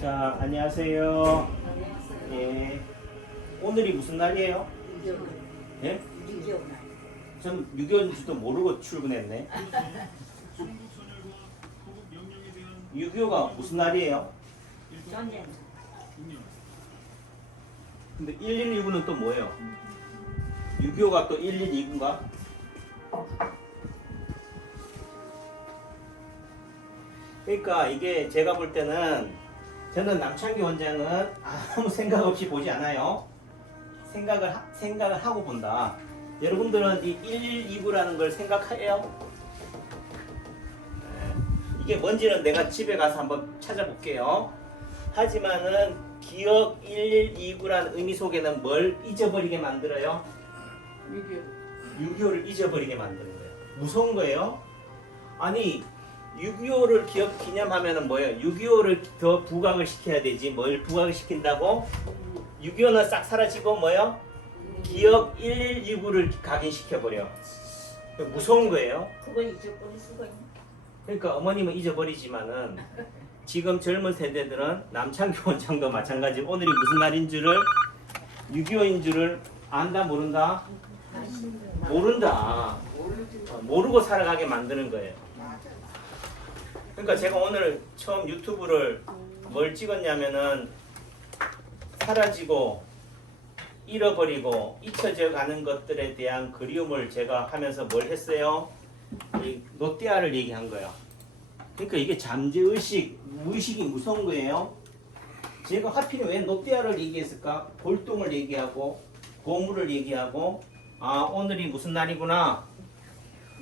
자, 안녕하세요. 예. 오늘이 무슨 날이에요? 예? 6.25 날. 전 6.25인지도 모르고 출근했네. 6.25가 무슨 날이에요? 전쟁. 근데 119는 또 뭐예요? 6.25가 또 119인가? 그러니까 이게 제가 볼 때는 저는 남창기 원장은 아무 생각 없이 보지 않아요. 생각을 하고 본다. 여러분들은 이 119라는 걸 생각해요? 이게 뭔지는 내가 집에 가서 한번 찾아볼게요. 하지만은 기억 1129라는 의미 속에는 뭘 잊어버리게 만들어요? 6.25를 잊어버리게 만드는 거예요. 무서운 거예요. 아니 6.25를 기념하면은 뭐예요? 6.25를 더 부각을 시켜야 되지. 뭘 부각을 시킨다고? 6.25는 싹 사라지고 뭐예요? 기억 1129를 각인시켜버려. 무서운 거예요. 그거 잊어버릴 수가 있나? 그러니까 어머님은 잊어버리지만은 지금 젊은 세대들은 남창규 원장도 마찬가지. 오늘이 무슨 날인 줄을 6.25인 줄을 안다 모른다? 모른다. 모르고 살아가게 만드는 거예요. 그러니까 제가 오늘 처음 유튜브를 뭘 찍었냐면은 사라지고 잃어버리고 잊혀져 가는 것들에 대한 그리움을 제가 하면서 뭘 했어요? 이 노띠아를 얘기한 거예요. 그러니까 이게 잠재의식, 무의식이 무서운 거예요. 제가 하필 왜 노띠아를 얘기했을까? 골동을 얘기하고 고물을 얘기하고 아 오늘이 무슨 날이구나.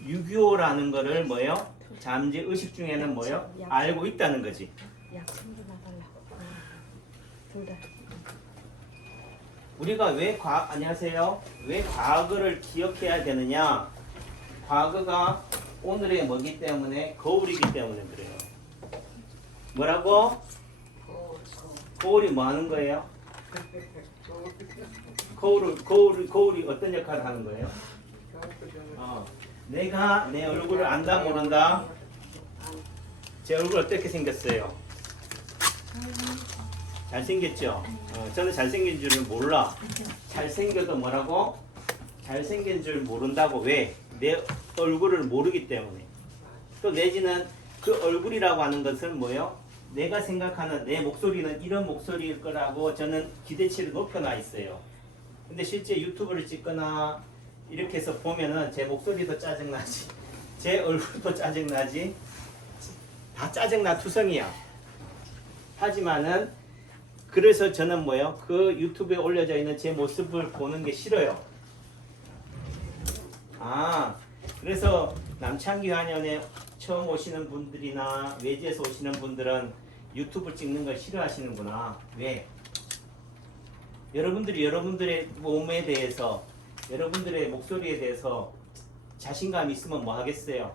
6.25라는 거를 뭐예요? 잠재의식 중에는 뭐예요? 알고 있다는 거지. 우리가 안녕하세요. 왜 과거를 기억해야 되느냐? 과거가 오늘의 뭐기 때문에 거울이기 때문에 그래요. 뭐라고? 거울이 뭐 하는 거예요? 거울이 어떤 역할을 하는 거예요? 내가 내 얼굴을 안다 모른다? 제 얼굴 어떻게 생겼어요? 잘생겼죠? 저는 잘생긴 줄을 몰라. 잘생겨도 뭐라고? 잘생긴 줄 모른다고. 왜? 내 얼굴을 모르기 때문에. 또 내지는 그 얼굴이라고 하는 것은 뭐예요? 내가 생각하는 내 목소리는 이런 목소리일 거라고 저는 기대치를 높여놔 있어요. 근데 실제 유튜브를 찍거나 이렇게 해서 보면은 제 목소리도 짜증나지, 제 얼굴도 짜증나지, 다 짜증나 투성이야. 하지만은 그래서 저는 뭐예요? 그 유튜브에 올려져 있는 제 모습을 보는 게 싫어요. 그래서 남창기 한연에 처음 오시는 분들이나 외지에서 오시는 분들은 유튜브 찍는 걸 싫어하시는구나. 왜? 여러분들이 여러분들의 몸에 대해서 여러분들의 목소리에 대해서 자신감 있으면 뭐 하겠어요?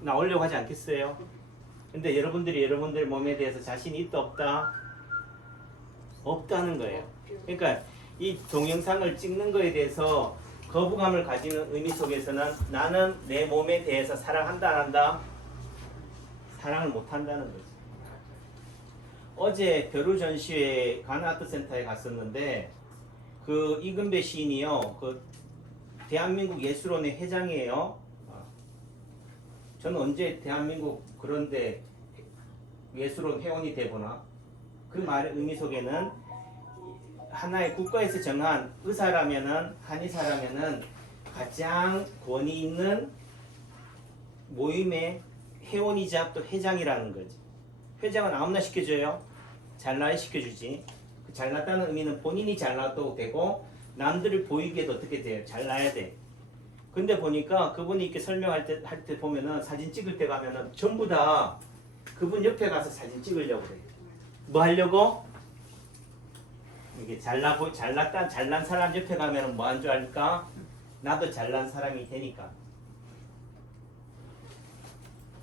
나오려고 하지 않겠어요? 근데 여러분들이 여러분들 몸에 대해서 자신이 있다 없다? 없다는 거예요. 그러니까 이 동영상을 찍는 거에 대해서 거부감을 가지는 의미 속에서는 나는 내 몸에 대해서 사랑한다 안 한다? 사랑을 못 한다는 거지. 어제 벼루 전시회 가나아트센터에 갔었는데 그 이근배 시인이요. 그 대한민국 예술원의 회장이에요. 저는 언제 대한민국 그런데 예술원 회원이 되거나 그 말의 의미 속에는 하나의 국가에서 정한 의사라면은 한의사라면은 가장 권위 있는 모임의 회원이자 또 회장이라는 거지. 회장은 아무나 시켜줘요? 잘나야 시켜주지. 잘났다는 의미는 본인이 잘나도 되고 남들을 보이기에도 어떻게 돼요? 잘나야 돼. 근데 보니까 그분이 이렇게 설명할 때 보면은 사진 찍을 때 가면은 전부 다 그분 옆에 가서 사진 찍으려고 그래요. 뭐 하려고? 이게 잘난 사람 옆에 가면은 뭐 한 줄 알까? 나도 잘난 사람이 되니까.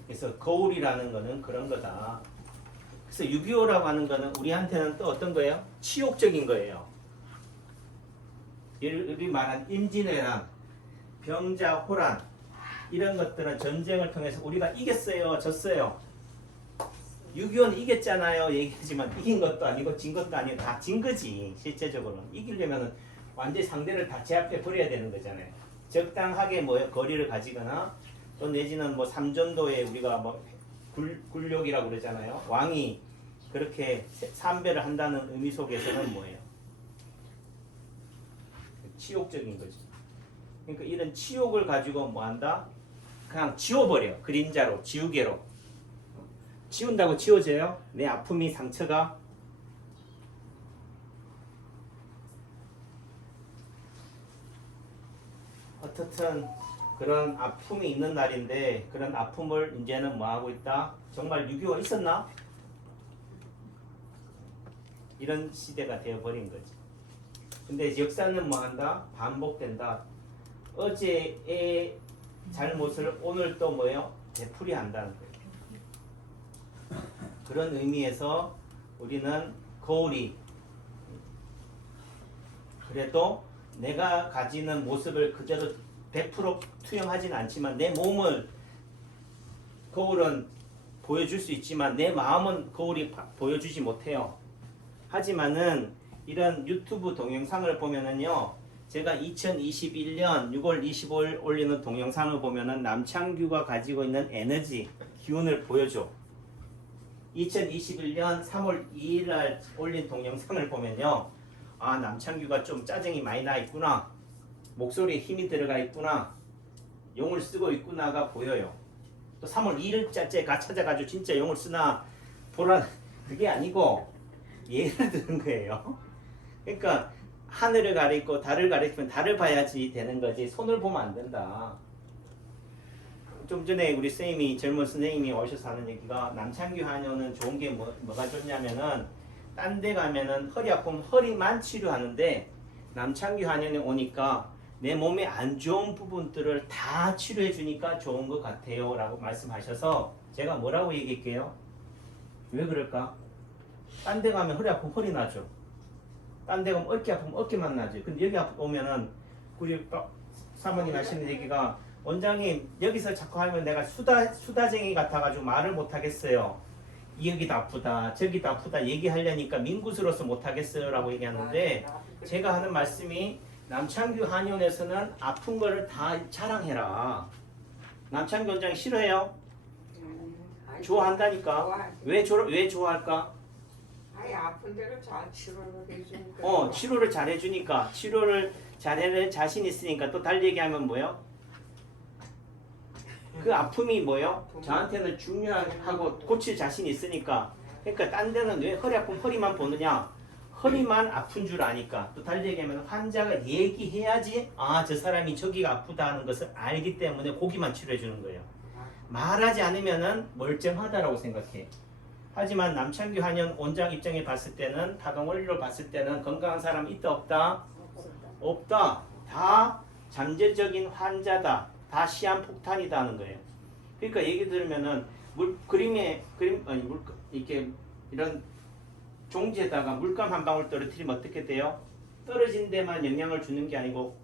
그래서 거울이라는 거는 그런 거다. 그래서 6.25라고 하는 거는 우리한테는 또 어떤 거예요? 치욕적인 거예요. 우리 말한 임진왜란, 병자호란, 이런 것들은 전쟁을 통해서 우리가 이겼어요, 졌어요. 6.25는 이겼잖아요. 얘기하지만 이긴 것도 아니고 진 것도 아니고 다 진 거지. 실제적으로는 이기려면은 완전히 상대를 다 제압해 버려야 되는 거잖아요. 적당하게 뭐 거리를 가지거나 또 내지는 뭐 삼전도에 우리가 뭐 굴욕이라고 그러잖아요. 왕이 그렇게 삼배를 한다는 의미 속에서는 뭐예요? 치욕적인 거지. 그러니까 이런 치욕을 가지고 뭐 한다? 그냥 지워버려. 그림자로, 지우개로. 지운다고 지워져요? 내 아픔이, 상처가. 어떻든 그런 아픔이 있는 날인데 그런 아픔을 이제는 뭐 하고 있다? 정말 6.25가 있었나? 이런 시대가 되어버린 거지. 근데 역사는 뭐 한다? 반복된다. 어제의 잘못을 오늘 또 뭐예요? 되풀이 한다는 거예요. 그런 의미에서 우리는 거울이 그래도 내가 가지는 모습을 그대로 100% 투영하진 않지만 내 몸을 거울은 보여줄 수 있지만 내 마음은 거울이 보여주지 못해요. 하지만은 이런 유튜브 동영상을 보면은요, 제가 2021년 6월 25일 올리는 동영상을 보면은 남창규가 가지고 있는 에너지, 기운을 보여줘. 2021년 3월 2일 날 올린 동영상을 보면요, 아, 남창규가 좀 짜증이 많이 나 있구나, 목소리에 힘이 들어가 있구나, 용을 쓰고 있구나가 보여요. 또 3월 2일자째 찾아가지고 진짜 용을 쓰나 보라, 그게 아니고 예를 드는 거예요. 그러니까 하늘을 가리고 달을 가리키면 달을 봐야지 되는 거지 손을 보면 안 된다. 좀 전에 우리 선생님이, 젊은 선생님이 오셔서 하는 얘기가, 남창규 한의원은 좋은 게 뭐가 좋냐면은 딴 데 가면은 허리 아프면 허리만 치료하는데 남창규 한의원에 오니까 내 몸에 안 좋은 부분들을 다 치료해 주니까 좋은 것 같아요 라고 말씀하셔서 제가 뭐라고 얘기할게요? 왜 그럴까? 딴 데 가면 허리 아프면 허리 나죠. 딴 데 가면 어깨 아프면 어깨만 나죠. 근데 여기 오면은 우리 사모님 하시는 얘기가, 원장님 여기서 자꾸 하면 내가 수다쟁이 같아가지고 말을 못하겠어요. 여기도 아프다 저기도 아프다 얘기하려니까 민구스러워서 못하겠어요 라고 얘기하는데, 제가 하는 말씀이 남창규 한의원에서는 아픈 거를 다 자랑해라. 남창규 원장이 싫어해요? 좋아한다니까. 왜 좋아할까? 아예 아픈 데를 잘 치료를 해주니까. 치료를 잘 해주니까, 치료를 잘 해낼 자신 있으니까. 또 달리 얘기하면 뭐예요? 그 아픔이 뭐예요? 저한테는 중요하고 고칠 자신이 있으니까. 그러니까 딴 데는 왜 허리 아프면 허리만 보느냐? 허리만 아픈 줄 아니까. 또 달리 얘기하면 환자가 얘기해야지 아, 저 사람이 저기가 아프다 하는 것을 알기 때문에 거기만 치료해 주는 거예요. 말하지 않으면은 멀쩡하다라고 생각해. 하지만 남창규 한의원 원장 입장에 봤을 때는, 타동 원리로 봤을 때는 건강한 사람 있다 없다? 없다. 다 잠재적인 환자다. 다 시한폭탄이다 하는 거예요. 그러니까 얘기 들으면은 이렇게 이런 종지에다가 물감 한 방울 떨어뜨리면 어떻게 돼요? 떨어진 데만 영향을 주는 게 아니고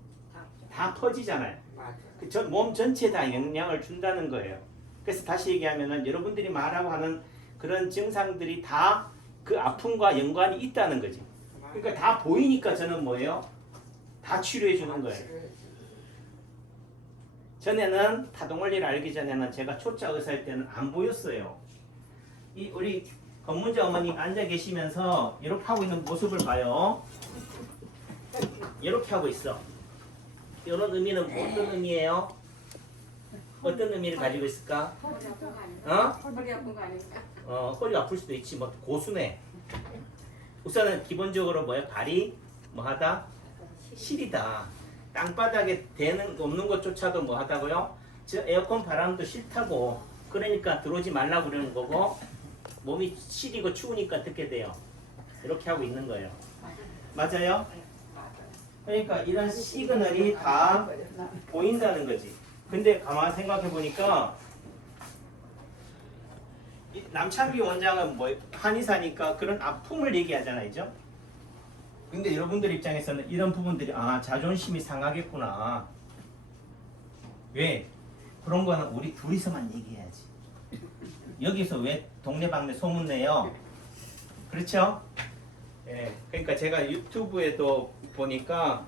다 퍼지잖아요. 몸 전체에 다 영향을 준다는 거예요. 그래서 다시 얘기하면은 여러분들이 말하고 하는 그런 증상들이 다 그 아픔과 연관이 있다는 거지. 그러니까 다 보이니까 저는 뭐예요? 다 치료해 주는 거예요. 전에는 타동원리를 알기 전에는 제가 초짜 의사일 때는 안 보였어요. 이 우리 검문자 어머님 앉아 계시면서 이렇게 하고 있는 모습을 봐요. 이렇게 하고 있어. 이런 의미는 어떤 의미예요? 어떤 의미를 가지고 있을까? 허리 아픈 거 아닌가? 허리 아플 수도 있지. 뭐 고수네. 우선은 기본적으로 뭐야? 발이 뭐하다? 시리다. 땅바닥에 대는 없는 것조차도 뭐하다고요? 저 에어컨 바람도 싫다고. 그러니까 들어오지 말라고 그러는 거고, 몸이 시리고 추우니까 어떻게 돼요? 이렇게 하고 있는 거예요. 맞아요? 그러니까 이런 시그널이 다 보인다는 거지. 근데 가만 생각해 보니까 남창규 원장은 뭐 한의사니까 그런 아픔을 얘기하잖아요, 그죠? 근데 여러분들 입장에서는 이런 부분들이 자존심이 상하겠구나. 왜? 그런 거는 우리 둘이서만 얘기해야지. 여기서 왜 동네방네 소문내요? 그렇죠? 예, 그러니까 제가 유튜브에도 보니까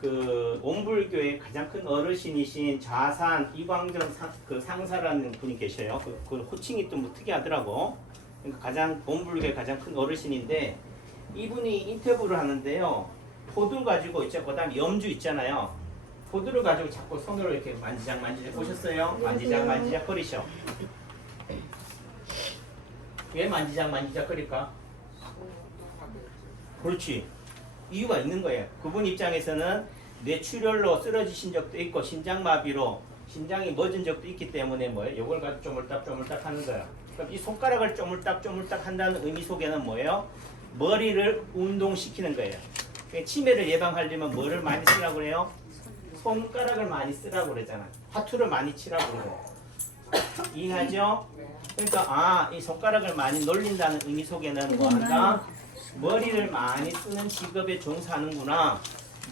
그 온불교의 가장 큰 어르신이신 좌산 이광정 그 상사라는 분이 계셔요. 그 호칭이 또 뭐 특이하더라고. 그러니까 가장 온불교의 가장 큰 어르신인데 이분이 인터뷰를 하는데요. 포도 가지고 있죠. 그다음 염주 있잖아요. 포도를 가지고 자꾸 손으로 이렇게 만지작 보셨어요? 만지작 거리셔. 왜 만지작 거릴까? 그렇지. 이유가 있는 거예요. 그분 입장에서는 뇌출혈로 쓰러지신 적도 있고 심장마비로 심장이 멎은 적도 있기 때문에 뭐예요? 이걸 가지고 쪼물딱 하는 거예요. 그럼 이 손가락을 쪼물딱 한다는 의미 속에는 뭐예요? 머리를 운동시키는 거예요. 그러니까 치매를 예방하려면 뭐를 많이 쓰라고 그래요? 손가락을 많이 쓰라고 그러잖아. 화투를 많이 치라고 그래요. 이해하죠? 그러니까 이 손가락을 많이 놀린다는 의미 속에는 뭐 한다? 머리를 많이 쓰는 직업에 종사하는구나.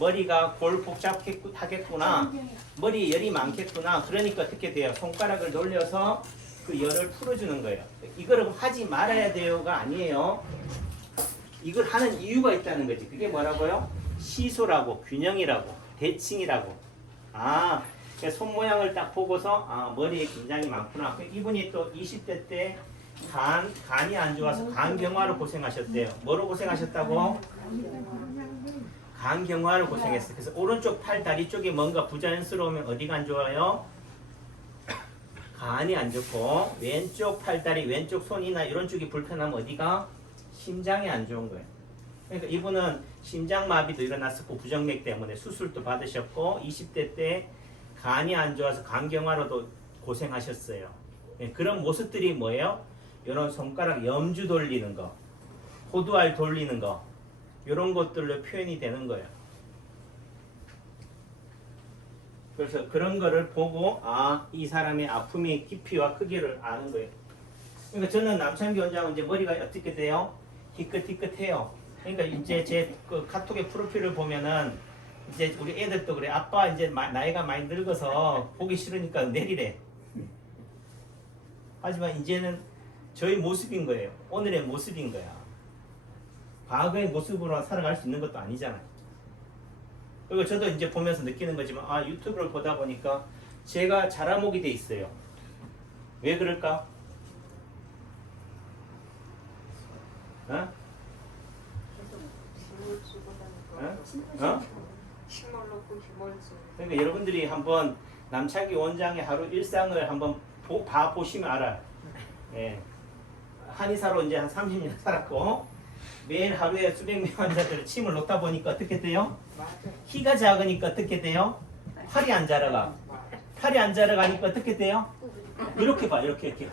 머리가 골 복잡하겠구나. 머리에 열이 많겠구나. 그러니까 어떻게 돼요? 손가락을 놀려서 그 열을 풀어주는 거예요. 이거를 하지 말아야 돼요가 아니에요. 이걸 하는 이유가 있다는 거지. 그게 뭐라고요? 시소라고, 균형이라고, 대칭이라고. 손 모양을 딱 보고서 머리에 긴장이 많구나. 이분이 또 20대 때 간이 안 좋아서 간경화로 고생하셨대요. 뭐로 고생하셨다고? 간경화로 고생했어요. 그래서 오른쪽 팔 다리 쪽에 뭔가 부자연스러우면 어디가 안 좋아요? 간이 안 좋고 왼쪽 팔 다리, 왼쪽 손이나 이런 쪽이 불편하면 어디가? 심장이 안 좋은 거예요. 그러니까 이분은 심장마비도 일어났었고 부정맥 때문에 수술도 받으셨고 20대 때 간이 안 좋아서 간경화로도 고생하셨어요. 그런 모습들이 뭐예요? 이런 손가락 염주 돌리는 거, 호두알 돌리는 거 이런 것들로 표현이 되는 거예요. 그래서 그런 거를 보고 이 사람의 아픔의 깊이와 크기를 아는 거예요. 그러니까 저는 남창기 원장은 이제 머리가 어떻게 돼요? 희끗희끗해요. 그러니까 이제 제 그 카톡의 프로필을 보면은 이제 우리 애들도 그래. 아빠 이제 나이가 많이 늙어서 보기 싫으니까 내리래. 하지만 이제는 저희 모습인 거예요. 오늘의 모습인 거야. 과거의 모습으로 살아갈 수 있는 것도 아니잖아요. 그리고 저도 이제 보면서 느끼는 거지만 유튜브를 보다 보니까 제가 자라목이 돼 있어요. 왜 그럴까? 힘을 넣고 힘을 줘. 그러니까 여러분들이 한번 남창기 원장의 하루 일상을 한번 보시면 알아요. 예. 한의사로 이제 한 30년 살았고 매일 하루에 수백 명 환자들을 침을 놓다 보니까 어떻게 돼요? 맞아. 키가 작으니까 어떻게 돼요? 팔이 안 자라가. 팔이 안 자라가니까 어떻게 돼요? 이렇게 봐, 이렇게.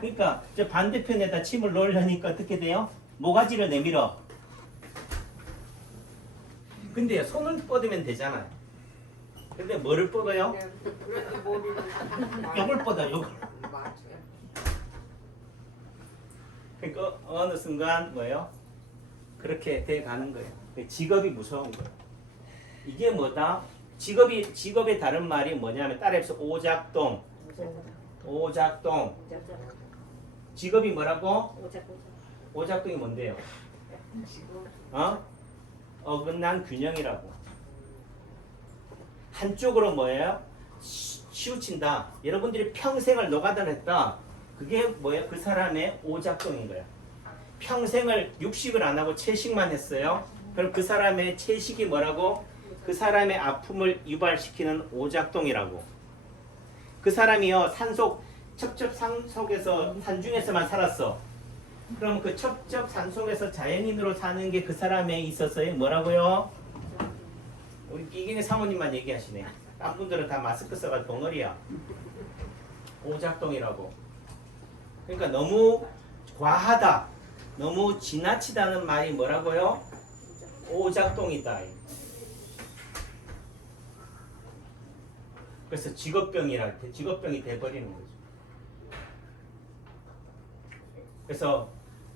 그러니까 저 반대편에다 침을 놓으려니까 어떻게 돼요? 모가지를 내밀어. 근데 손을 뻗으면 되잖아요. 근데 뭐를 뻗어요? 그런데 머리를 요걸 뻗어, 요걸. 맞아요. 그러니까 어느 순간 뭐예요? 그렇게 돼 가는 거예요. 직업이 무서운 거예요. 이게 뭐다? 직업의 다른 말이 뭐냐면 따라해서 오작동. 직업이 뭐라고? 오작동이 뭔데요? 어긋난 균형이라고. 한쪽으로 뭐예요? 치우친다. 여러분들이 평생을 노가다를 했다. 그게 뭐예요? 그 사람의 오작동인 거예요. 평생을 육식을 안 하고 채식만 했어요. 그럼 그 사람의 채식이 뭐라고? 그 사람의 아픔을 유발시키는 오작동이라고. 그 사람이요 첩첩산속에서 산중에서만 살았어. 그럼 그 첩첩산속에서 자연인으로 사는 게 그 사람에 있어서의 뭐라고요? 우리 이경의 사모님만 얘기하시네. 딴 분들은 다 마스크 써가지고 덩어리야. 오작동이라고. 그러니까 너무 과하다, 너무 지나치다는 말이 뭐라고요? 오작동이다. 그래서 직업병이 돼버리는 거죠. 그래서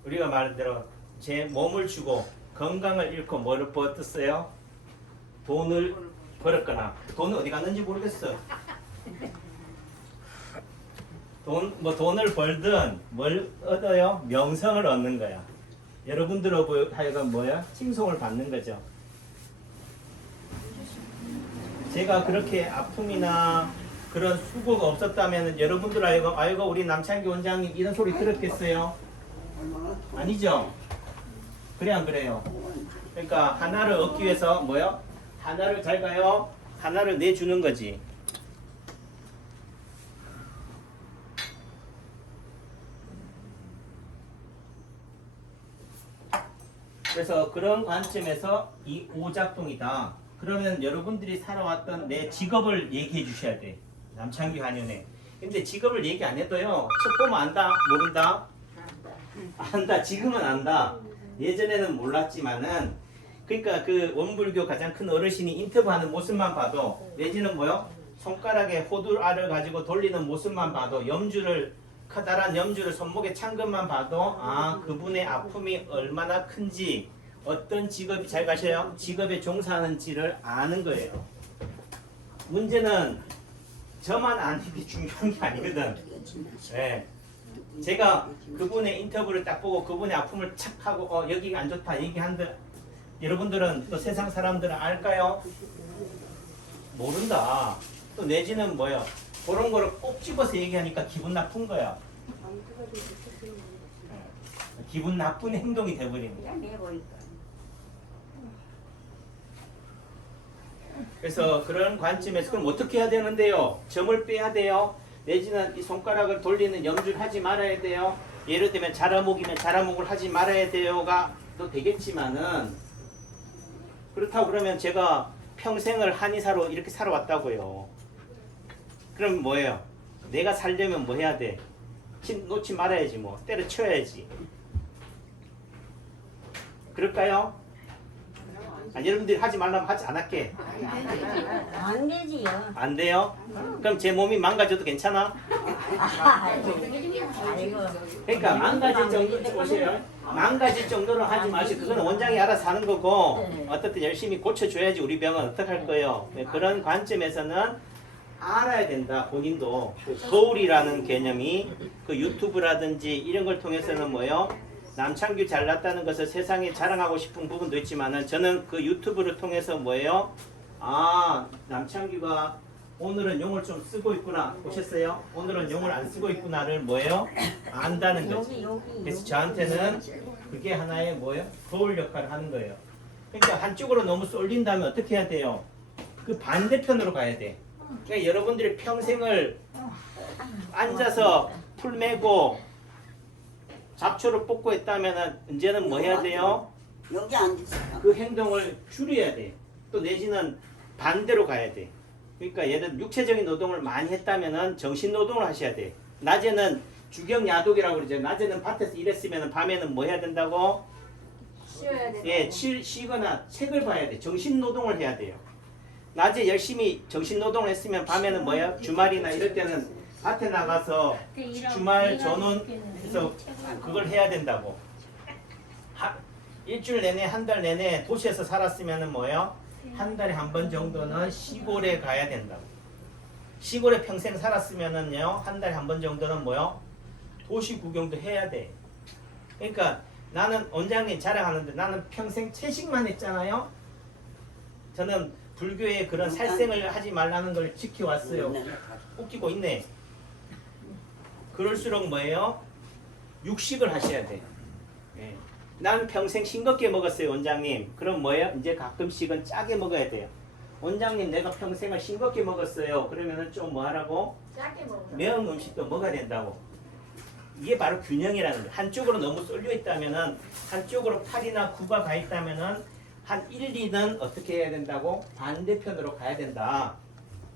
우리가 말한 대로 제 몸을 주고 건강을 잃고 뭐를 버텼어요? 돈을 벌었거나 돈은 어디 갔는지 모르겠어. 돈을 벌든 뭘 얻어요? 명성을 얻는 거야. 여러분들로 하여금 뭐야? 칭송을 받는 거죠. 제가 그렇게 아픔이나 그런 수고가 없었다면 여러분들 하여금 아이고 우리 남창기 원장님 이런 소리 들었겠어요? 아니죠? 그래 안 그래요? 그러니까 하나를 얻기 위해서 뭐요? 하나를 잘 가요? 하나를 내주는 거지. 그래서 그런 관점에서 이 오작동이다. 그러면 여러분들이 살아왔던 내 직업을 얘기해 주셔야 돼. 남창규 한연애. 근데 직업을 얘기 안 해도요. 첫 보면 안다? 모른다? 안다. 지금은 안다. 예전에는 몰랐지만은 그러니까 그 원불교 가장 큰 어르신이 인터뷰하는 모습만 봐도 내지는 뭐요? 손가락에 호두알을 가지고 돌리는 모습만 봐도 염주를 커다란 염주를 손목에 찬 것만 봐도 아 그분의 아픔이 얼마나 큰지 어떤 직업이 잘 가셔요? 직업에 종사하는지를 아는 거예요. 문제는 저만 아는 게 중요한 게 아니거든. 네. 제가 그분의 인터뷰를 딱 보고 그분의 아픔을 착 하고 여기 안 좋다 얘기한들 여러분들은 또 세상 사람들은 알까요? 모른다. 또 내지는 뭐예요? 그런 거를 꼭 집어서 얘기하니까 기분 나쁜 거야. 기분 나쁜 행동이 돼버리는 거야. 그래서 그런 관점에서 그럼 어떻게 해야 되는데요? 점을 빼야 돼요. 내지는 이 손가락을 돌리는 염주를 하지 말아야 돼요. 예를 들면 자라목이면 자라목을 하지 말아야 돼요가 또 되겠지만은 그렇다고 그러면 제가 평생을 한의사로 이렇게 살아왔다고요. 그럼 뭐예요? 내가 살려면 뭐 해야 돼? 놓지 말아야지 뭐. 때려쳐야지. 그럴까요? 아니, 여러분들이 하지 말라면 하지 않을게. 안 되지요. 안 돼요? 그럼 제 몸이 망가져도 괜찮아? 아이고. 그러니까 망가질 정도 보세요. 망가질 정도로 하지 마시고 그건 원장이 알아서 하는 거고 어떻든 열심히 고쳐줘야지 우리 병은 어떡할 거예요. 그런 관점에서는 알아야 된다. 본인도 그 거울이라는 개념이 그 유튜브라든지 이런 걸 통해서는 뭐요? 남창규 잘났다는 것을 세상에 자랑하고 싶은 부분도 있지만은 저는 그 유튜브를 통해서 뭐예요? 아 남창규가 오늘은 용을 좀 쓰고 있구나. 보셨어요? 오늘은 용을 안 쓰고 있구나를 뭐예요? 안다는 거지. 그래서 저한테는 그게 하나의 뭐예요? 거울 역할을 하는 거예요. 그러니까 한쪽으로 너무 쏠린다면 어떻게 해야 돼요? 그 반대편으로 가야 돼. 그러니까 여러분들이 평생을 앉아서 풀 메고 잡초를 뽑고 했다면은 이제는 뭐 해야 돼요? 여기 앉으세요. 그 행동을 줄여야 돼. 또 내지는 반대로 가야 돼. 그러니까 예를 들어 육체적인 노동을 많이 했다면은 정신 노동을 하셔야 돼. 낮에는 주경야독이라고 그러죠. 낮에는 밭에서 일했으면 밤에는 뭐 해야 된다고? 쉬어야 돼. 예, 쉬거나 책을 봐야 돼. 정신 노동을 해야 돼요. 낮에 열심히 정신 노동을 했으면 밤에는 뭐야? 주말이나 이럴 때는 밭에 나가서 주말 전원해서 그걸 해야 된다고. 일주일 내내 한 달 내내 도시에서 살았으면은 뭐예요? 한 달에 한 번 정도는 시골에 가야 된다고. 시골에 평생 살았으면은요 한 달에 한 번 정도는 뭐요? 도시 구경도 해야 돼. 그러니까 나는 원장님 자랑하는데 나는 평생 채식만 했잖아요. 저는 불교의 그런 살생을 하지 말라는 걸 지켜왔어요. 웃기고 있네. 그럴수록 뭐예요? 육식을 하셔야 돼. 예. 난 평생 싱겁게 먹었어요, 원장님. 그럼 뭐예요? 이제 가끔씩은 짜게 먹어야 돼요. 원장님, 내가 평생을 싱겁게 먹었어요. 그러면은 좀 뭐 하라고? 짜게 먹어. 매운 음식도 먹어야 된다고. 이게 바로 균형이라는 거예요. 한쪽으로 너무 쏠려 있다면은, 한쪽으로 팔이나 구가 가 있다면은, 한 1, 2는 어떻게 해야 된다고? 반대편으로 가야 된다.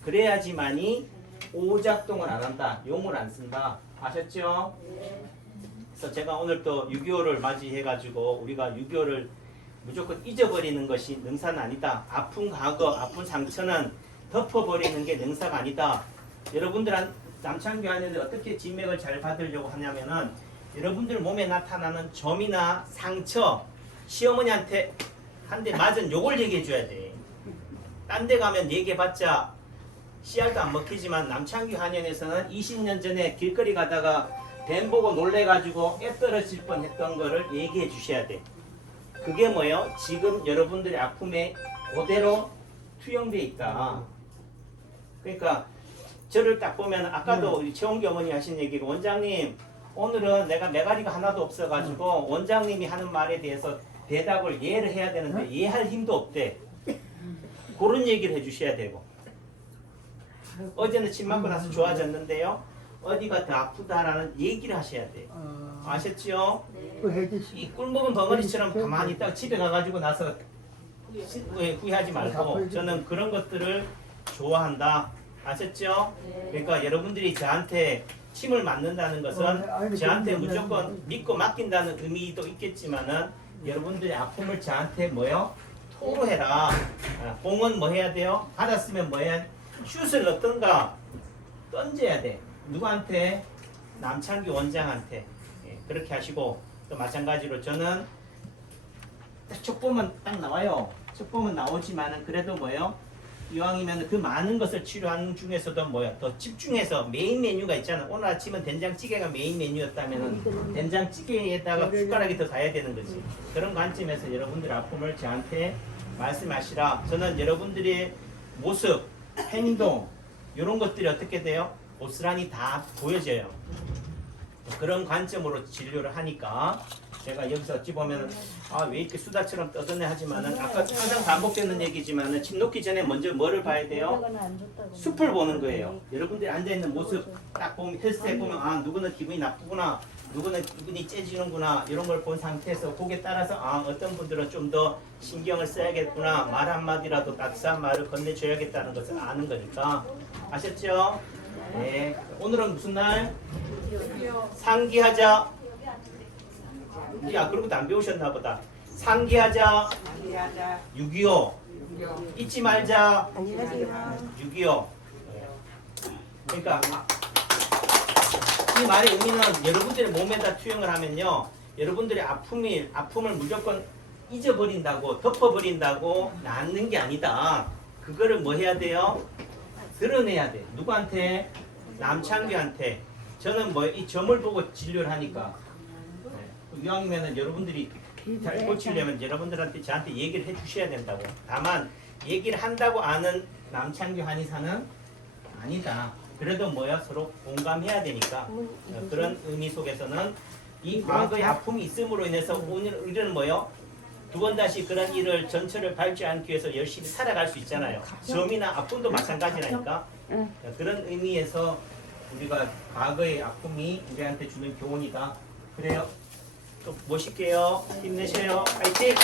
그래야지만이 오작동을 안 한다. 용을 안 쓴다. 아셨죠? 그래서 제가 오늘 또 6.25를 맞이해가지고 우리가 6.25를 무조건 잊어버리는 것이 능사는 아니다. 아픈 과거, 아픈 상처는 덮어버리는 게 능사가 아니다. 여러분들한 남창규 하는데 어떻게 진맥을 잘 받으려고 하냐면은 여러분들 몸에 나타나는 점이나 상처, 시어머니한테 한 대 맞은 요걸 얘기해 줘야 돼. 딴 데 가면 얘기해봤자 씨알도 안 먹히지만 남창규 한의원에서는 20년 전에 길거리 가다가 뱀 보고 놀래가지고 애 떨어질 뻔했던 거를 얘기해 주셔야 돼. 그게 뭐예요? 지금 여러분들의 아픔에 그대로 투영돼 있다. 그러니까 저를 딱 보면 아까도 우리 최홍기 어머니 하신 얘기가 원장님 오늘은 내가 메가리가 하나도 없어가지고 원장님이 하는 말에 대해서 대답을 이해를 해야 되는데 이해할 힘도 없대. 그런 얘기를 해주셔야 되고 어제는 침 맞고 나서 좋아졌는데요. 어디가 더 아프다라는 얘기를 하셔야 돼. 아셨지요? 또 해주시. 이 꿀먹은 벙어리처럼 가만히 있다가 집에 가가지고 나서 후회하지 말고 저는 그런 것들을 좋아한다. 아셨죠? 그러니까 여러분들이 저한테 침을 맞는다는 것은 저한테 무조건 믿고 맡긴다는 의미도 있겠지만은 여러분들의 아픔을 저한테 뭐요? 토로해라. 공은 뭐 해야 돼요? 받았으면 뭐 해야? 슛을 넣던가 던져야 돼. 누구한테? 남창규 원장한테. 예, 그렇게 하시고 또 마찬가지로 저는 촉보면 딱 나와요. 촉보면 나오지만은 그래도 뭐예요? 이왕이면 그 많은 것을 치료하는 중에서도 뭐야 더 집중해서 메인 메뉴가 있잖아. 오늘 아침은 된장찌개가 메인 메뉴였다면은 된장찌개에다가 숟가락이 더 가야 되는 거지. 그런 관점에서 여러분들의 아픔을 저한테 말씀하시라. 저는 여러분들의 모습, 행동 이런 것들이 어떻게 돼요? 고스란히 다 보여져요. 그런 관점으로 진료를 하니까 제가 여기서 어찌 보면 왜 이렇게 수다처럼 떠드네 하지만은 아까 항상 반복되는 얘기지만은 침 놓기 전에 먼저 뭐를 봐야 돼요? 숲을 보는 거예요. 여러분들이 앉아있는 모습 딱 보면 헬스에 보면 누구는 기분이 나쁘구나, 누구는 기분이 째지는구나 이런 걸 본 상태에서 거기에 따라서 어떤 분들은 좀 더 신경을 써야겠구나, 말 한마디라도 따뜻한 말을 건네줘야겠다는 것을 아는 거니까. 아셨죠? 네. 오늘은 무슨 날? 상기하자. 그런 것도 안 배우셨나 보다. 상기하자. 6.25. 잊지 말자. 6.25. 그러니까 이 말의 의미는 여러분들의 몸에다 투영을 하면요, 여러분들의 아픔을 무조건 잊어버린다고, 덮어버린다고 낫는 게 아니다. 그거를 뭐 해야 돼요? 드러내야 돼. 누구한테? 남창규한테. 저는 뭐 이 점을 보고 진료를 하니까 이왕이면은 여러분들이 잘 고치려면 여러분들한테 저한테 얘기를 해주셔야 된다고. 다만 얘기를 한다고 아는 남창규 한의사는 아니다. 그래도 뭐야 서로 공감해야 되니까 그런 의미 속에서는 이 과거의 아픔이 있음으로 인해서 오늘은 뭐요? 두 번 다시 그런 일을 전철을 밟지 않기 위해서 열심히 살아갈 수 있잖아요. 점이나 아픔도 마찬가지라니까. 그런 의미에서 우리가 과거의 아픔이 우리한테 주는 교훈이다. 그래요. 또 모실게요. 힘내셔요. 파이팅!